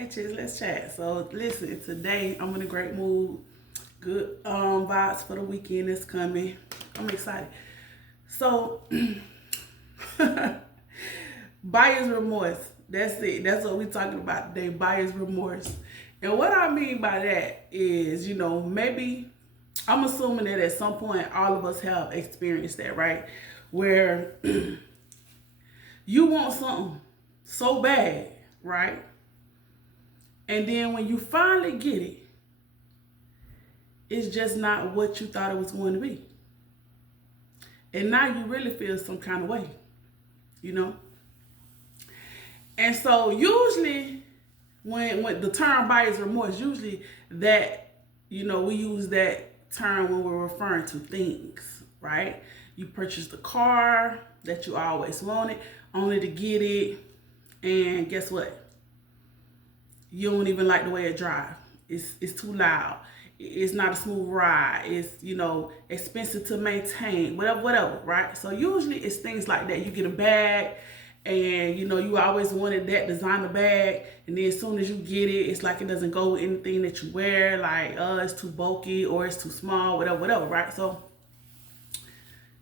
Hey, chicks, let's chat. So, listen, today I'm in a great mood. Good vibes for the weekend that's coming. I'm excited. So, buyer's remorse. That's it. That's what we're talking about today. Buyer's remorse. And what I mean by that is, maybe I'm assuming that at some point all of us have experienced that, right? Where you want something so bad, right? And then when you finally get it, it's just not what you thought it was going to be. And now you really feel some kind of way, you know? And so usually when the term buyer's remorse, usually that, we use that term when we're referring to things, right? You purchased the car that you always wanted, only to get it, and guess what? You don't even like the way it drives. It's too loud. It's not a smooth ride. It's, expensive to maintain, whatever, right? So usually it's things like that. You get a bag and, you always wanted that designer bag. And then as soon as you get it, it's like it doesn't go with anything that you wear. Like, it's too bulky or it's too small, whatever, right? So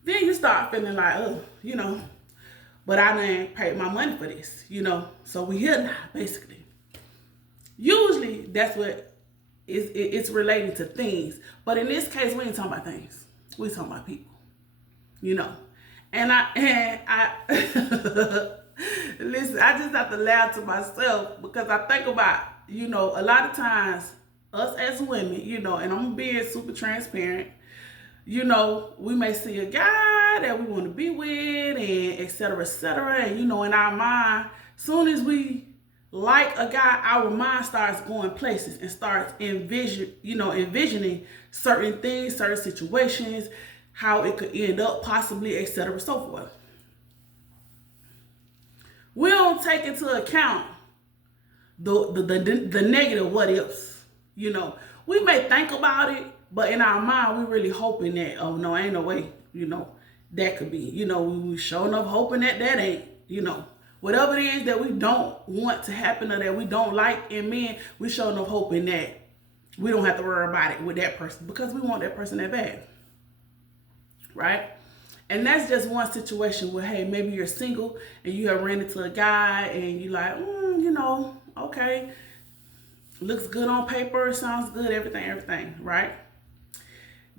then you start feeling like, but I didn't pay my money for this, So we here now, basically. Usually that's what it's relating to things. But in this case, we ain't talking about things. We talking about people, And I listen, I just have to laugh to myself because I think about, a lot of times us as women, and I'm being super transparent, we may see a guy that we want to be with and et cetera, and, in our mind, soon as we like a guy, our mind starts going places and starts envisioning certain things, certain situations, how it could end up possibly, et cetera, so forth. We don't take into account the negative what ifs. We may think about it, but in our mind, we really hoping that, oh no, ain't no way, that could be. We sure enough hoping that ain't, whatever it is that we don't want to happen or that we don't like in men, we sure enough hoping that we don't have to worry about it with that person because we want that person that bad, right? And that's just one situation where, hey, maybe you're single and you have ran into a guy and you're like, okay, looks good on paper, sounds good, everything, right?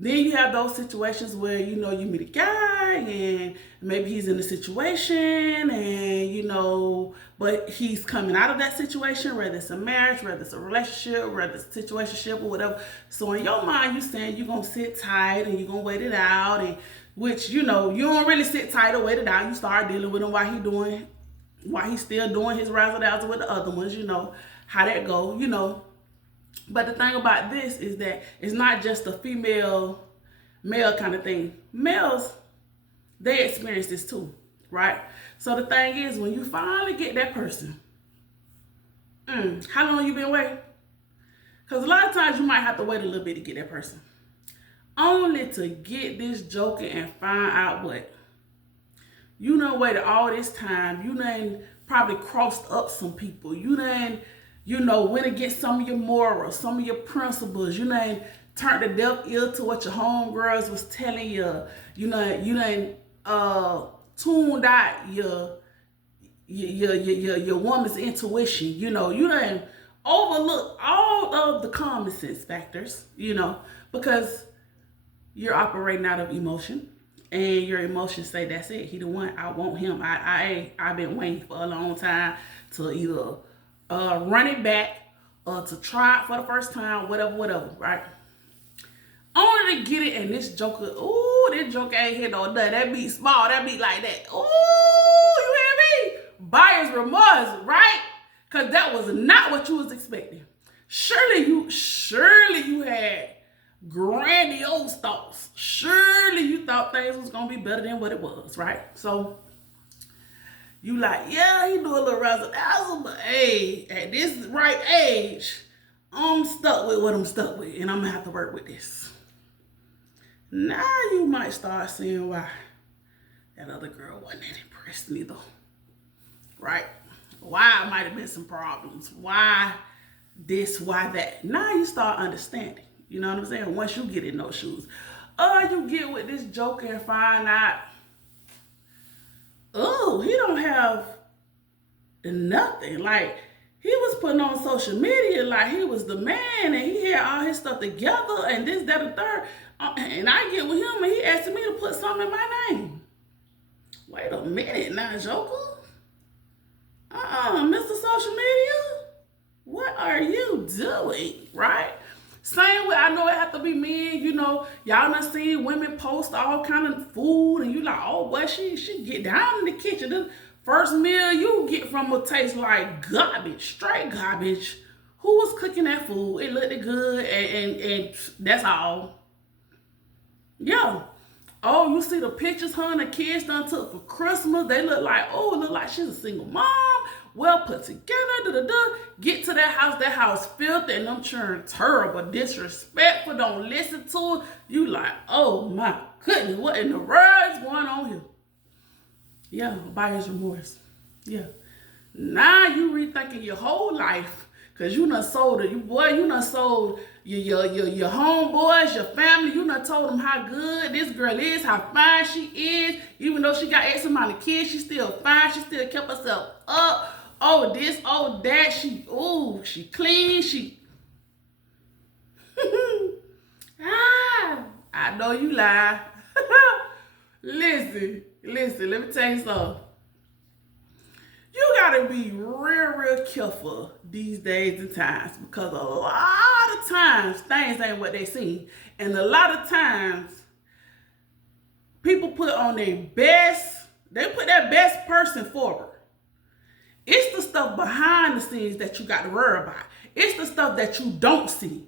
Then you have those situations where, you meet a guy and maybe he's in a situation and, but he's coming out of that situation, whether it's a marriage, whether it's a relationship, whether it's a situationship or whatever. So in your mind, you're saying you're going to sit tight and you're going to wait it out, and which, you don't really sit tight or wait it out. You start dealing with him while he's still doing his razzle-dazzle with the other ones, how that go, But the thing about this is that it's not just a male kind of thing. Males, they experience this too, right? So the thing is, when you finally get that person, how long you been waiting? Because a lot of times you might have to wait a little bit to get that person. Only to get this joker and find out what? You done waited all this time. You done probably crossed up some people. You done went against some of your morals, some of your principles. You done turned a deaf ear to what your homegirls was telling you. You done tuned out your woman's intuition. You done overlooked all of the common sense factors, because you're operating out of emotion. And your emotions say, that's it. He the one. I want him. I've been waiting for a long time to either run it back or to try it for the first time, whatever, right? Only to get it, and this joker ain't hit no nothing. That beat small, that beat like that. Ooh, you hear me? Buyer's remorse, right? Because that was not what you was expecting. Surely you had grandiose thoughts. Surely you thought things was gonna be better than what it was, right? So you like, yeah, he do a little razzle dazzle, but hey, at this right age, I'm stuck with what I'm stuck with, and I'm gonna have to work with this. Now you might start seeing why that other girl wasn't that impressed neither, right? Why it might have been some problems. Why this, why that. Now you start understanding. You know what I'm saying? Once you get in those shoes. You get with this joker and find out, oh, he don't have nothing. Like, he was putting on social media like he was the man and he had all his stuff together and this, that, and third. And I get with him and he asking me to put something in my name. Wait a minute now, Joker. Mr. Social Media, what are you doing, right? Same way, I know it have to be men, you know, y'all done seen women post all kind of food and you like, oh, boy, she get down in the kitchen. The first meal you get from her taste like garbage, straight garbage. Who was cooking that food? It looked good and that's all. Yo. Oh, you see the pictures her and the kids done took for Christmas. They look like, oh, it look like she's a single mom. Well put together. Get to that house filthy and them children terrible, disrespectful, don't listen to it. You like, oh my goodness, what in the world is going on here? Yeah, buyer's remorse. Yeah. Now you rethinking your whole life. Cause you done sold it. You done sold your homeboys, your family. You done told them how good this girl is, how fine she is. Even though she got X amount of kids, she still fine. She still kept herself up. Oh, this, oh, that. She clean. I know you lie. Listen, let me tell you something. You gotta be real careful these days and times because a lot of times things ain't what they seem. And a lot of times people put on their best, they put their best person forward. It's the stuff behind the scenes that you got to worry about. It's the stuff that you don't see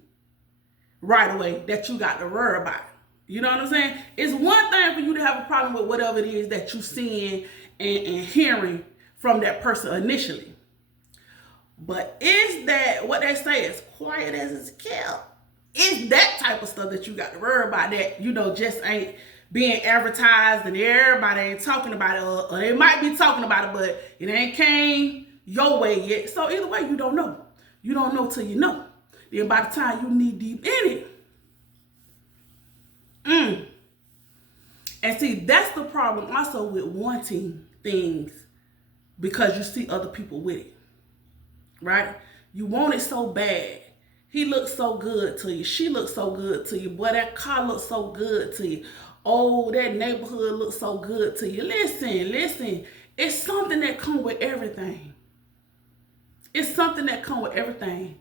right away that you got to worry about. You know what I'm saying? It's one thing for you to have a problem with whatever it is that you seeing and hearing from that person initially. But is that, what they say is quiet as it's kept? Is that type of stuff that you got to worry about that, you know, just ain't being advertised and everybody ain't talking about it, or they might be talking about it, but it ain't came your way yet. So either way, you don't know. You don't know till you know. Then by the time you knee deep in it. And see, that's the problem also with wanting things because you see other people with it, right? You want it so bad. He looks so good to you. She looks so good to you. Boy, that car looks so good to you. Oh, that neighborhood looks so good to you. Listen. It's something that comes with everything. It's something that comes with everything.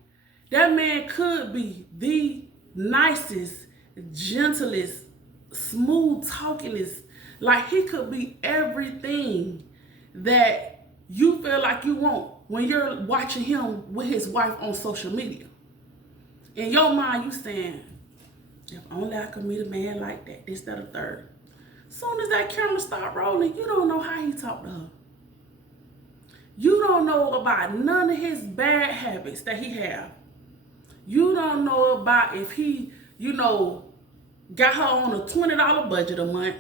That man could be the nicest, gentlest, smooth talkingest. Like, he could be everything that you feel like you want when you're watching him with his wife on social media. In your mind, you saying, if only I could meet a man like that, this, that, or third. Soon as that camera start rolling, you don't know how he talked to her. You don't know about none of his bad habits that he have. You don't know about if he, you know, got her on a $20 budget a month.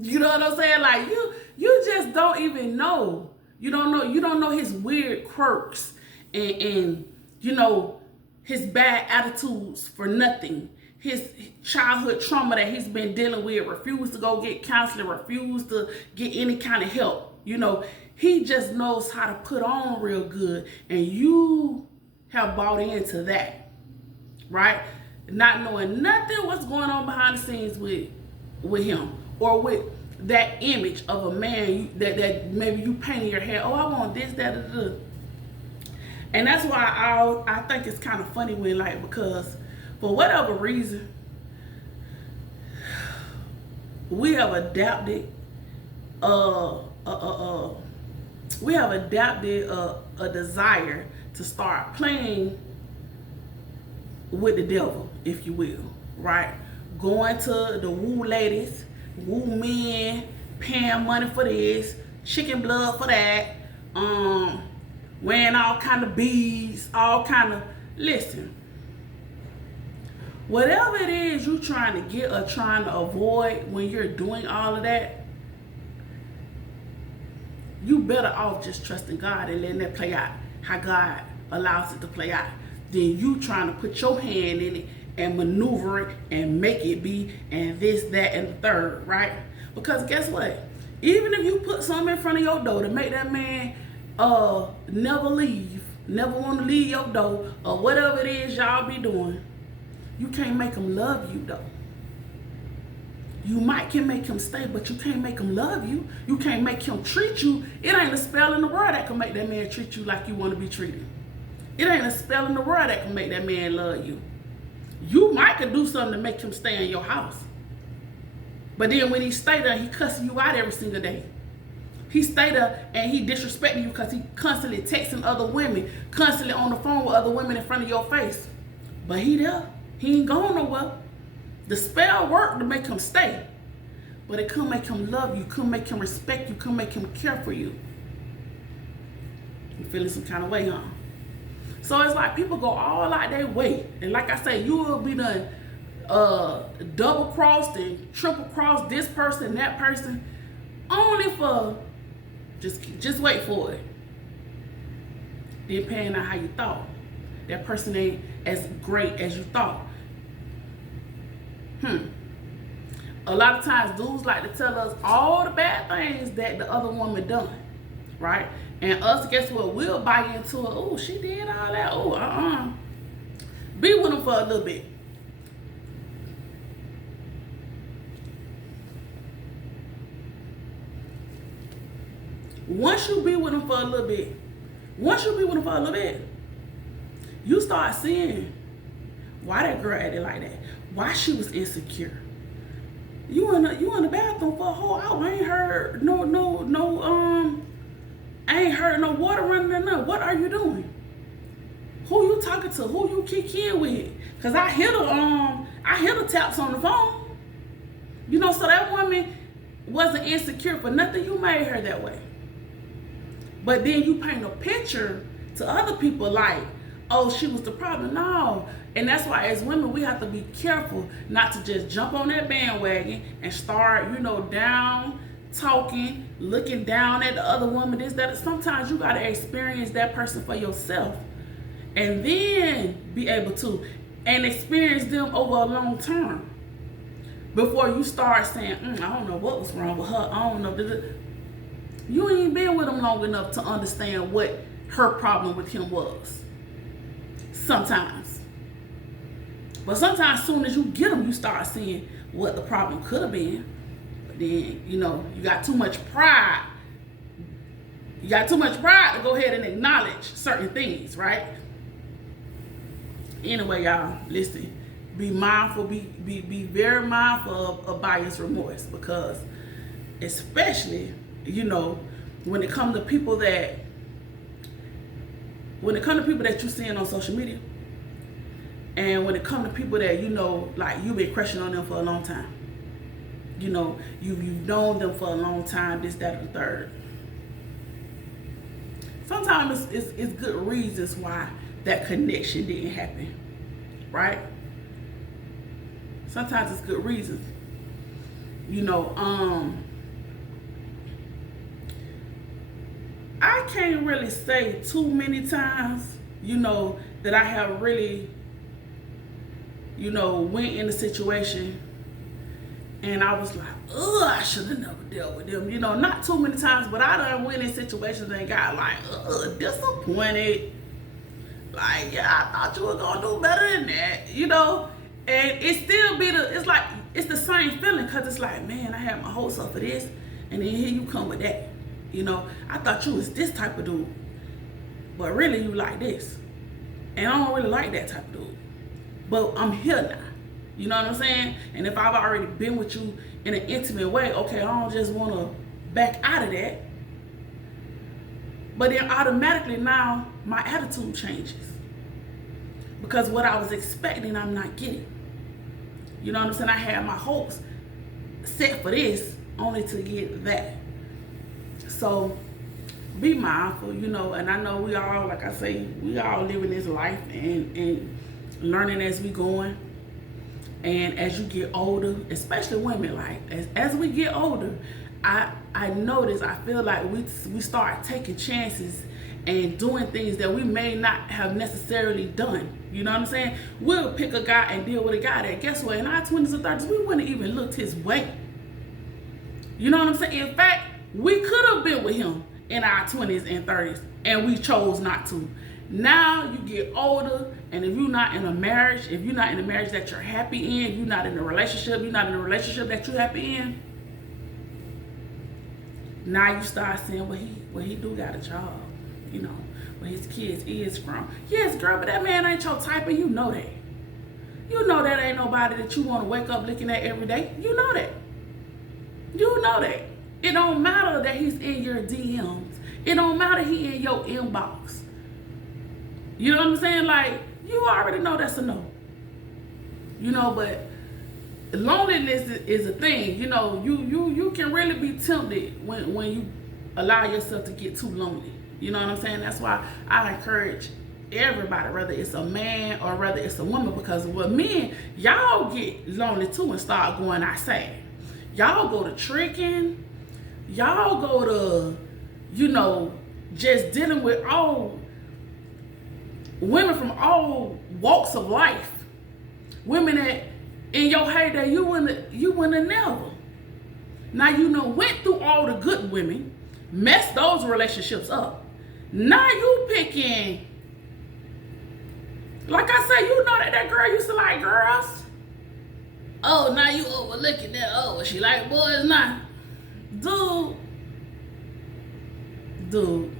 You know what I'm saying? Like, you just don't even know. You don't know his weird quirks and you know, his bad attitudes for nothing. His childhood trauma that he's been dealing with, refused to go get counseling, refused to get any kind of help. You know, he just knows how to put on real good, and you have bought into that, right? Not knowing nothing what's going on behind the scenes with him, or with that image of a man that maybe you paint in your head. Oh, I want this, that. And that's why I think it's kind of funny when, like, because for whatever reason, we have adapted a desire to start playing with the devil, if you will, right? Going to the woo ladies, woo men, paying money for this, chicken blood for that, wearing all kind of beads, all kind of, listen, whatever it is you trying to get or trying to avoid when you're doing all of that, you better off just trusting God and letting that play out how God allows it to play out than you trying to put your hand in it and maneuver it and make it be and this, that, and the third, right? Because guess what? Even if you put something in front of your door to make that man never want to leave your door, or whatever it is y'all be doing, you can't make him love you though. You can make him stay, but you can't make him love you. You can't make him treat you. It ain't a spell in the world that can make that man treat you like you want to be treated. It ain't a spell in the world that can make that man love you. You might could do something to make him stay in your house. But then when he stay there, he cussing you out every single day. He stay there and he disrespecting you because he constantly texting other women, constantly on the phone with other women in front of your face. But he there. He ain't going nowhere. The spell worked to make him stay. But it couldn't make him love you, couldn't make him respect you, couldn't make him care for you. You feeling some kind of way, huh? So it's like people go all out their way. And like I say, you will be done double crossed and triple crossed this person, that person, only for just wait for it. Then paying out how you thought. That person ain't as great as you thought. A lot of times dudes like to tell us all the bad things that the other woman done, right? And us, guess what? We'll buy into it. Oh, she did all that. Oh, Be with them for a little bit. Once you be with them for a little bit, you start seeing why that girl acted like that. Why she was insecure. You in the bathroom for a whole hour. I ain't heard I ain't heard no water running or nothing. What are you doing? Who you talking to? Who you kick in with? Cause I hear the taps on the phone. You know, so that woman wasn't insecure for nothing. You made her that way. But then you paint a picture to other people like, oh, she was the problem. No. And that's why as women, we have to be careful not to just jump on that bandwagon and start, down talking, looking down at the other woman. Sometimes you got to experience that person for yourself and then be able to and experience them over a long term before you start saying, I don't know what was wrong with her. I don't know. You ain't been with them long enough to understand what her problem with him was. Sometimes. But sometimes as soon as you get them, you start seeing what the problem could have been. But then, you got too much pride. You got too much pride to go ahead and acknowledge certain things, right? Anyway, y'all, listen. Be mindful, be very mindful of buyer's remorse, because especially, when it comes to people that you're seeing on social media, and when it comes to people that like you've been crushing on them for a long time, you've known them for a long time, this, that, and the third. Sometimes it's good reasons why that connection didn't happen, right? Sometimes it's good reasons. I can't really say too many times, that I have really, went in a situation and I was like, I should have never dealt with them. Not too many times, but I done went in situations and got like, disappointed. Like, yeah, I thought you were gonna do better than that, And it still it's the same feeling, because it's like, man, I had my hopes up for this, and then here you come with that. I thought you was this type of dude, but really you like this. And I don't really like that type of dude. But I'm here now. You know what I'm saying? And if I've already been with you in an intimate way, okay, I don't just want to back out of that. But then automatically now my attitude changes. Because what I was expecting, I'm not getting. You know what I'm saying? I had my hopes set for this, only to get that. So be mindful, and I know we all, like I say, we all living this life and learning as we going. And as you get older, especially women, like as we get older, I notice, I feel like we start taking chances and doing things that we may not have necessarily done. You know what I'm saying? We'll pick a guy and deal with a guy that, guess what, in our 20s or 30s, we wouldn't even looked his way. You know what I'm saying? In fact, we could have been with him in our 20s and 30s, and we chose not to. Now you get older, and if you're not in a marriage, if you're not in a marriage that you're happy in, you're not in a relationship, that you're happy in, now you start saying, well, he do got a job, you know, well, his kids is grown. Yes, girl, but that man ain't your type, and you know that. You know that ain't nobody that you want to wake up looking at every day. You know that. You know that. It don't matter that he's in your DMs. It don't matter he in your inbox. You know what I'm saying? Like, you already know that's a no. You know, but loneliness is a thing. You know, you can really be tempted when you allow yourself to get too lonely. You know what I'm saying? That's why I encourage everybody, whether it's a man or whether it's a woman, because with men, y'all get lonely too and start going outside. Y'all go to tricking. Y'all go to, you know, just dealing with all women from all walks of life. Women that in your heyday you wouldn't have never. Now you know went through all the good women, messed those relationships up. Now you picking, like I said, you know that girl used to like girls. Oh, now you overlooking that. Oh, she like boys now. Dude,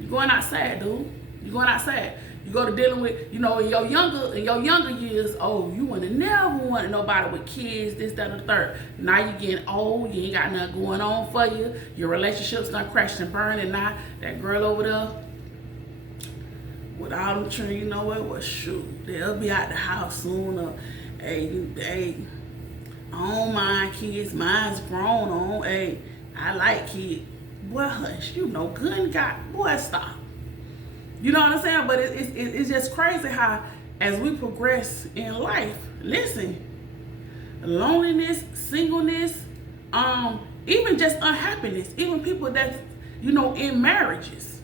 you going outside, dude. You going outside. You go to dealing with, you know, in your younger years, oh, you would have never wanted nobody with kids, this, that, and the third. Now you getting old, you ain't got nothing going on for you. Your relationship's done crashed and burned, and now that girl over there with all them children, you know what? Well, shoot, they'll be out the house soon. Or, hey, I don't mind kids. Mine's grown on. Hey, I like kids. Boy, hush. You know, good and God. Boy, stop. You know what I'm saying? But it's just crazy how, as we progress in life, listen, loneliness, singleness, even just unhappiness, even people that's, you know, in marriages,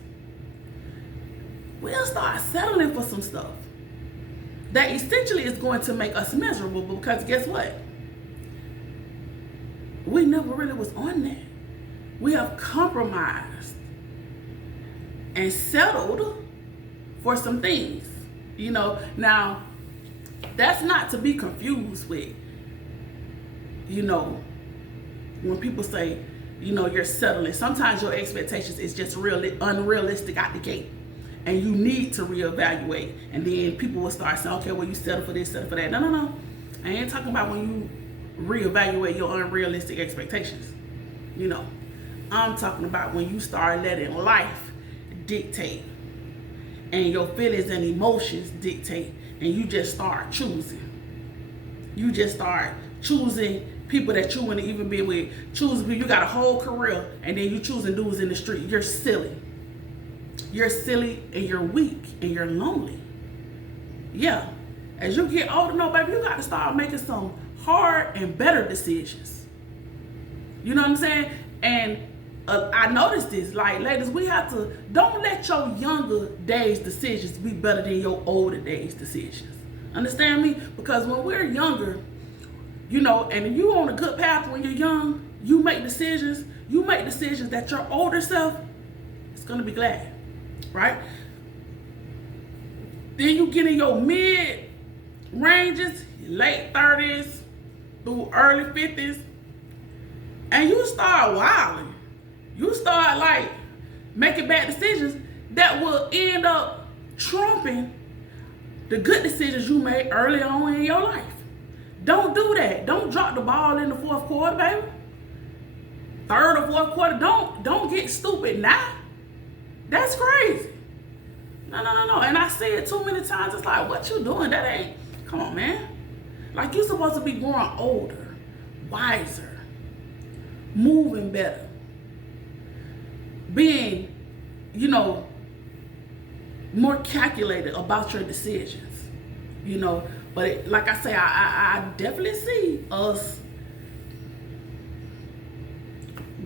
we'll start settling for some stuff that essentially is going to make us miserable, because guess what? We never really was on that. We have compromised and settled for some things, you know. Now, that's not to be confused with, you know, when people say, you know, you're settling. Sometimes your expectations is just really unrealistic out the gate, and you need to reevaluate. And then people will start saying, okay, well, you settle for this, settle for that. No. I ain't talking about when you reevaluate your unrealistic expectations. You know, I'm talking about when you start letting life dictate and your feelings and emotions dictate, and you just start choosing. You just start choosing people that you wouldn't even be with. Choosing people, you got a whole career, and then you choosing dudes in the street. You're silly. You're silly, and you're weak, and you're lonely. Yeah. As you get older, no, baby, you got to start making some hard and better decisions. You know what I'm saying? And I noticed this, like, ladies, we have to, don't let your younger days decisions be better than your older days decisions. Understand me? Because when we're younger, you know, and you on a good path when you're young, you make decisions that your older self is going to be glad, right? Then you get in your mid ranges, late 30s through early 50s, and you start wilding. You start like making bad decisions that will end up trumping the good decisions you made early on in your life. Don't do that. Don't drop the ball in the fourth quarter, baby. Third or fourth quarter. Don't get stupid now. That's crazy. No. And I see it too many times. It's like, what you doing? That ain't, come on, man. Like, you're supposed to be growing older, wiser, moving better, being, you know, more calculated about your decisions, you know. But like I say, I definitely see us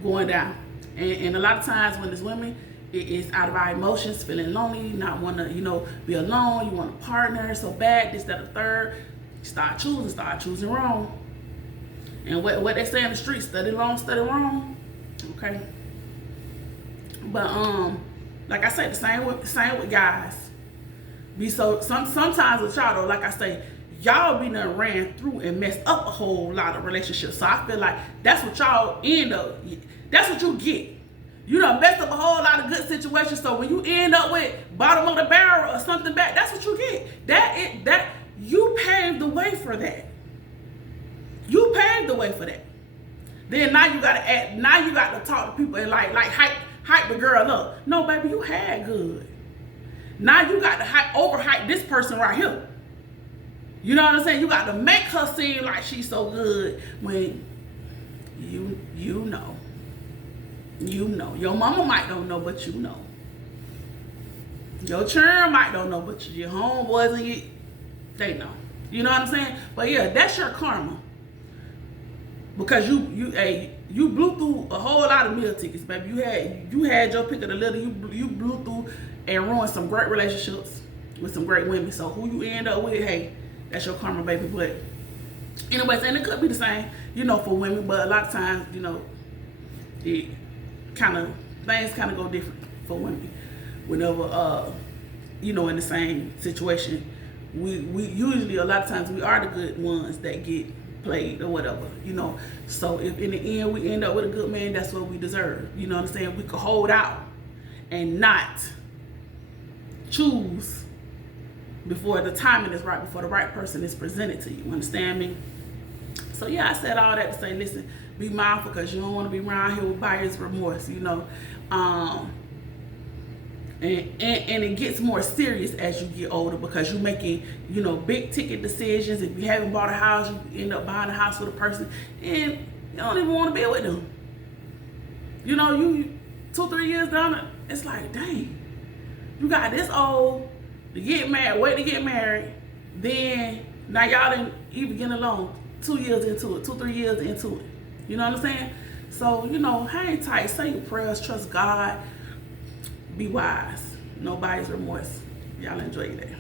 going down. And a lot of times when it's women, it is out of our emotions, feeling lonely, not want to, be alone. You want a partner so bad, this, that, or third. Start choosing wrong. And what they say in the streets, study wrong. Okay. But like I said, the same with guys. Sometimes with y'all though, like I say, y'all be done ran through and messed up a whole lot of relationships. So I feel like that's what y'all end up. That's what you get. You done messed up a whole lot of good situations. So when you end up with bottom of the barrel or something bad, that's what you get. That you paved the way for that. You paved the way for that. Then now you gotta act. Now you got to talk to people and like hype the girl up. No, baby, you had good. Now you got to overhype this person right here. You know what I'm saying? You got to make her seem like she's so good when you know. Your mama might don't know, but you know. Your children might don't know, but your homeboys and they know. You know what I'm saying? But yeah, that's your karma. Because you blew through a whole lot of meal tickets, baby. You had your pick of the litter. You blew through and ruined some great relationships with some great women. So who you end up with, hey, that's your karma, baby. But anyways, and it could be the same, for women. But a lot of times, things kind of go different for women. Whenever in the same situation, we usually a lot of times we are the good ones that get played or whatever, So if in the end we end up with a good man, that's what we deserve. You know what I'm saying? We could hold out and not choose before the timing is right, before the right person is presented to you. Understand me? So yeah, I said all that to say, listen, be mindful because you don't want to be around here with buyer's remorse, And it gets more serious as you get older because you're making, big ticket decisions. If you haven't bought a house, you end up buying a house with a person and you don't even want to be with them. You 2-3 years down, it's like, dang, you got this old to get married, wait to get married. Then now y'all didn't even get along 2 years into it, 2-3 years into it. You know what I'm saying? So, hang tight, say your prayers, trust God. Be wise. No buyer's remorse. Y'all enjoy your day.